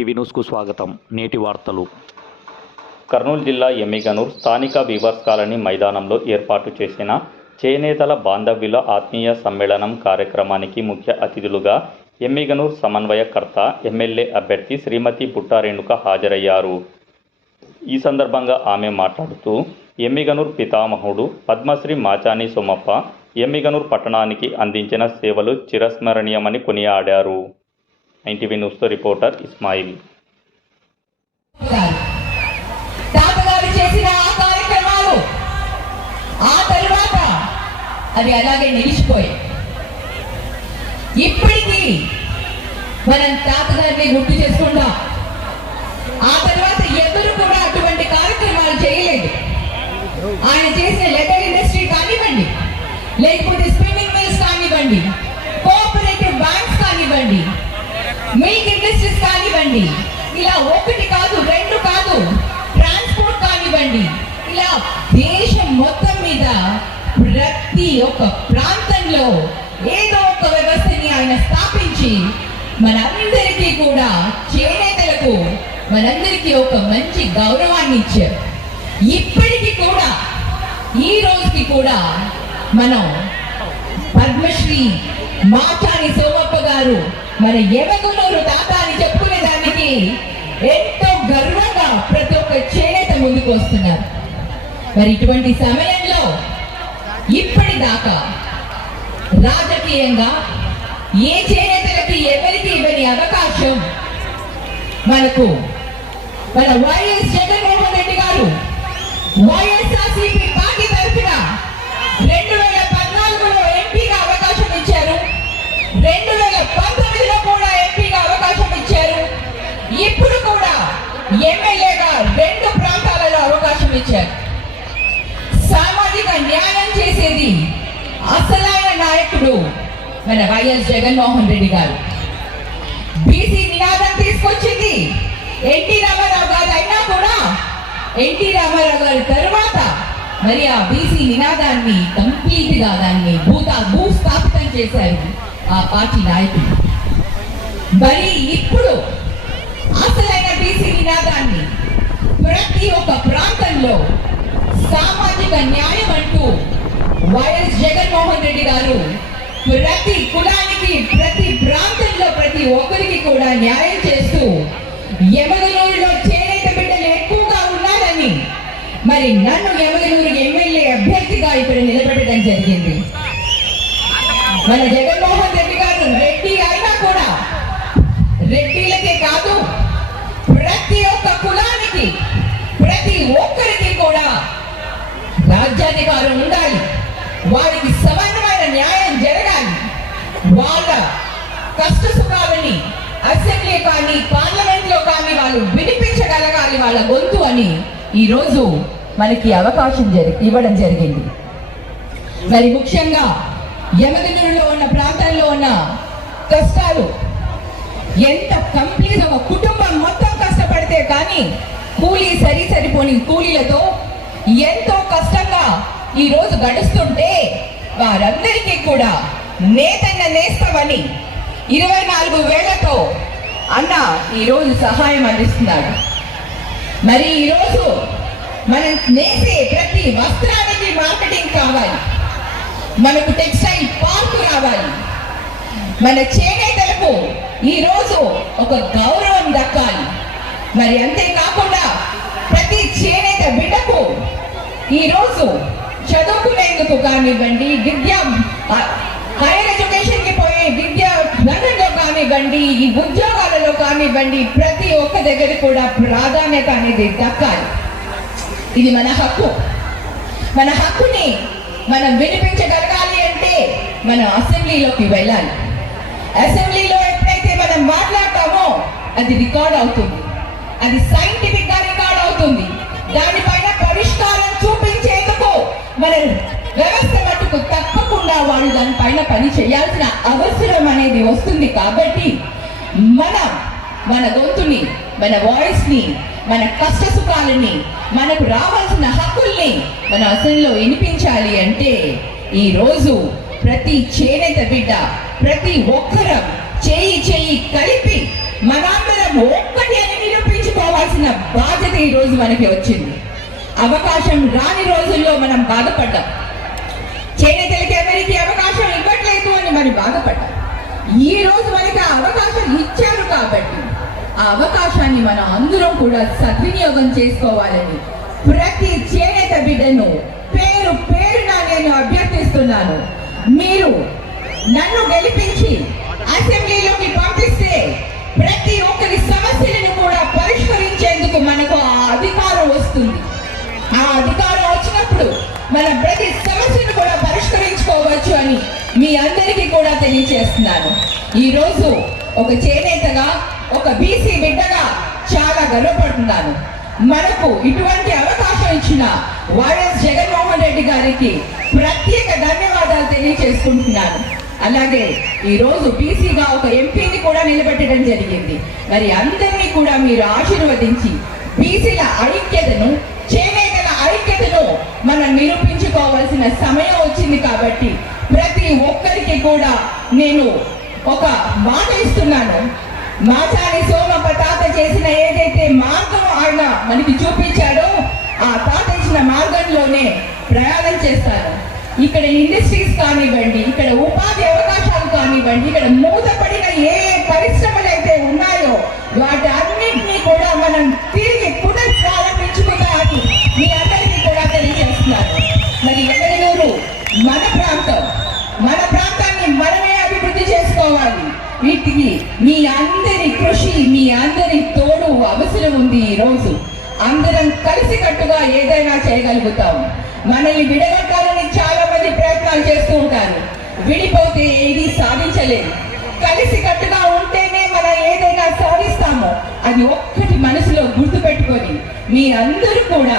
ETV న్యూస్కు స్వాగతం. నేటి వార్తలు. కర్నూలు జిల్లా ఎమ్మిగనూర్ స్థానిక వీవర్స్ కాలనీ మైదానంలో ఏర్పాటు చేసిన చేనేతల బాంధవ్యుల ఆత్మీయ సమ్మేళనం కార్యక్రమానికి ముఖ్య అతిథులుగా ఎమ్మిగనూర్ సమన్వయకర్త ఎమ్మెల్యే అభ్యర్థి శ్రీమతి బుట్టారేణుక హాజరయ్యారు. ఈ సందర్భంగా ఆమె మాట్లాడుతూ ఎమ్మిగనూర్ పితామహుడు పద్మశ్రీ మాచాని సోమప్ప ఎమ్మిగనూర్ పట్టణానికి అందించిన సేవలు చిరస్మరణీయమని కొనియాడారు. ఎన్టీవీ న్యూస్తో రిపోర్టర్ ఇస్మాయిల్. తాతగారు చేసిన ఆ కార్యక్రమాలు ఆ తరువాత అవి అలాగే నిలిచిపోయాయి. ఇప్పటికీ మనం తాతగారిని గుర్తు చేసుకుంటాం. ఆ తర్వాత ఎవరు కూడా అటువంటి కార్యక్రమాలు చేయలేదు. ఆయన చేసిన లెదర్ ఇండస్ట్రీ కానివ్వండి, లేకపోతే స్పిన్నింగ్ మిల్స్ కానివ్వండి, కోఆపరేటివ్ బ్యాంక్స్ కానివ్వండి, మిల్క్ ఇండస్ట్రీస్ కానివ్వండి, ఇలా ఒకటి కాదు రెండు కాదు, ట్రాన్స్పోర్ట్ కానివ్వండి, ఇలా దేశం మొత్తం మీద ప్రతి ఒక్క ప్రాంతంలో ఏదో ఒక వ్యవస్థని ఆయన స్థాపించి మనందరికీ కూడా చేనేతలకు మనందరికీ ఒక మంచి గౌరవాన్ని ఇచ్చారు. ఇప్పటికీ కూడా ఈ రోజుకి కూడా మనం పద్మశ్రీ మాచాని సోమప్ప గారు మన ఎమ్మిగనూరు తాత అని చెప్పుకునే దానికి ఎంతో గర్వంగా ప్రతి ఒక్క చేనేత ముందుకు వస్తున్నారు. మరి ఇటువంటి సమయంలో ఇప్పటిదాకా రాజకీయంగా ఏ చేనేతలకి ఎవరికి ఇవ్వని అవకాశం మనకు మన వైఎస్ జగన్మోహన్ రెడ్డి గారు వైఎస్ఆర్సీపీ పార్టీ తరఫున 2014లో ఎంపీగా అవకాశం ఇచ్చారు, 2019లో కూడా ఎంపీగా అవకాశం ఇచ్చారు, ఇప్పుడు కూడా ఎమ్మెల్యేగా 2 ప్రాంతాలలో అవకాశం ఇచ్చారు. సామాజిక న్యాయం చేసేది అసలైన నాయకుడు మన వైఎస్ జగన్మోహన్ రెడ్డి గారు. బీసీ నినాదం తీసుకొచ్చింది ఎన్టీ రామారావు గారు అయినా కూడా ఎన్టీ రామారావు గారి తర్వాత మరి ఆ బీసీ నినాదాన్ని కంప్లీట్ గా దాన్ని భూస్థాపితం చేశారు ఆ పార్టీ నాయకులు. మరి ఇప్పుడు అసలైన బీసీ నినాదాన్ని ప్రతి ఒక్క ప్రాంతంలో సామాజిక న్యాయం అంటూ వైఎస్ జగన్మోహన్ రెడ్డి గారు ప్రతి కులానికి ప్రతి ప్రాంతంలో ప్రతి ఒక్కరికి కూడా న్యాయం చేస్తూ ఎమ్మిగనూరులో చేనేత బిడ్డలు ఎక్కువగా ఉన్నారని మరి నన్ను ఎమ్మిగనూరు ఎమ్మెల్యే అభ్యర్థిగా ఇక్కడ నిలబెట్టడం జరిగింది. మన జగన్మోహన్ రెడ్డి గారు రెడ్డి అయినా కూడా రెడ్డిలకే కాదు ప్రతి ఒక్క కులానికి ప్రతి ఒక్కరికి కూడా రాజ్యాధికారం ఉండాలి, వారికి సమానమైన న్యాయం జరగాలి, వాళ్ళ కష్ట సుఖాలని అసెంబ్లీ కానీ పార్లమెంట్ లో కానీ వాళ్ళు వినిపించగలగాలి వాళ్ళ గొంతు అని ఈ రోజు మనకి అవకాశం ఇవ్వడం జరిగింది. మరి ముఖ్యంగా ఎమ్మిగనూరులో ఉన్న ప్రాంతంలో ఉన్న కష్టాలు ఎంత కంప్లీట్ ఒక కుటుంబం మొత్తం కష్టపడితే కానీ కూలీ సరిపోని కూలీలతో ఎంతో కష్టంగా ఈ రోజు గడుస్తుంటే వారందరికీ కూడా నేతన్న నేస్తమని 24,000తో అన్న ఈరోజు సహాయం అందిస్తున్నాడు. మరి ఈరోజు మనం నేసే ప్రతి వస్త్రానికి మార్కెటింగ్ కావాలి, మనకు టెక్స్టైల్ పార్క్ రావాలి, మన చేనేతలకు ఈరోజు ఒక గౌరవం దక్కాలి. మరి అంతేకాకుండా ప్రతి చేనేత బిడ్డకు ఈరోజు చదువుకునేందుకు కానివ్వండి, హైయర్ ఎడ్యుకేషన్ కి పోయే విద్యా రంగంలో కానివ్వండి, ఈ ఉద్యోగాలలో కానివ్వండి, ప్రతి ఒక్క దగ్గర కూడా ప్రాధాన్యత అనేది దక్కాలి. ఇది మన హక్కు. మన హక్కుని మనం వినిపించగలగాలి అంటే మనం అసెంబ్లీలోకి వెళ్ళాలి. అసెంబ్లీలో ఎప్పుడైతే మనం మాట్లాడతామో అది రికార్డ్ అవుతుంది, అది సైంటిఫిక్ గా రికార్డ్ అవుతుంది. దానిపైన పరిష్కారం చూపించేందుకు మన వ్యవస్థ మటుకు తప్పకుండా వాళ్ళు దానిపైన పని చేయాల్సిన అవసరం అనేది వస్తుంది. కాబట్టి మన గొంతుని, మన వాయిస్ ని, మన కష్ట సుఖాలని, మనకు రావాల్సిన హక్కుల్ని మన అసెంబ్లీలో వినిపించాలి అంటే ఈ రోజు ప్రతి చేనేత బిడ్డ ప్రతి ఒక్కరం చేయి కలిపి మనందరం ఒక్కటి అని నిరూపించుకోవాల్సిన బాధ్యత ఈ రోజు మనకి వచ్చింది. అవకాశం రాని రోజుల్లో మనం బాధపడ్డాం. చేనేతలకి ఎవరికి అవకాశం ఇవ్వట్లేదు అని మరి బాధపడ్డాం. ఈ రోజు మనకి ఆ అవకాశం ఇచ్చారు కాబట్టి ఆ అవకాశాన్ని మనం అందరం కూడా సద్వినియోగం చేసుకోవాలని ప్రతి చేనేత బిడ్డను పేరు పేరున నేను అభ్యర్థిస్తున్నాను. మీరు నన్ను గెలిపించి అసెంబ్లీలోకి పంపిస్తే ప్రతి ఒక్కరి సమస్యలను కూడా పరిష్కరించేందుకు మనకు ఆ అధికారం వస్తుంది. ఆ అధికారం వచ్చినప్పుడు మన ప్రతి సమస్యను కూడా పరిష్కరించుకోవచ్చు అని మీ అందరికీ కూడా తెలియజేస్తున్నాను. ఈరోజు ఒక చేనేతగా, ఒక బీసీ బిడ్డగా చాలా గర్వపడుతున్నాను. మనకు ఇటువంటి అవకాశం ఇచ్చిన వైఎస్ జగన్మోహన్ రెడ్డి గారికి ప్రత్యేక ధన్యవాదాలు తెలియజేసుకుంటున్నాను. అలాగే ఈ రోజు బీసీగా ఒక ఎంపీని కూడా నిలబెట్టడం జరిగింది. మరి అందరినీ కూడా మీరు ఆశీర్వదించి బీసీల ఐక్యతను, చేనేతల ఐక్యతను మనం నిరూపించుకోవాల్సిన సమయం వచ్చింది. కాబట్టి ప్రతి ఒక్కరికి కూడా నేను ఒక మాట ఇస్తున్నాను. మాచాని సోమప్ప తాత చేసిన ఏదైతే మార్గం ఆయన మనకి చూపించాడో ఆ తాత ఇచ్చిన మార్గంలోనే ప్రయాణం చేస్తాను. ఇక్కడ ఇండస్ట్రీస్ కానివ్వండి, ఇక్కడ ఉపాధి అవకాశాలు కానివ్వండి, ఇక్కడ మూతపడిన ఏ పరిశ్రమలు అయితే ఉన్నాయో వాటి అన్నింటినీ కూడా మనం తిరిగి పునఃప్రారంభించుకుంటామని మీ అందరికీ కూడా తెలియజేస్తున్నాను. మరి ఎమ్మెల్యేలు మన ప్రాంతం, మన ప్రాంతాన్ని మనమే అభివృద్ధి చేసుకోవాలి. వీటికి మీ అందరి కృషి, మీ అందరి తోడు అవసరం ఉంది. ఈ రోజు అందరం కలిసికట్టుగా ఏదైనా చేయగలుగుతాం. మనల్ని విడగొట్టాలని చాలా మంది ప్రయత్నాలు చేస్తూ ఉంటారు. విడిపోతే ఏది సాధించలేదు. కలిసికట్టుగా ఉంటేనే మనం ఏదైనా సాధిస్తామో అది ఒక్కటి మనసులో గుర్తుపెట్టుకొని మీ అందరూ కూడా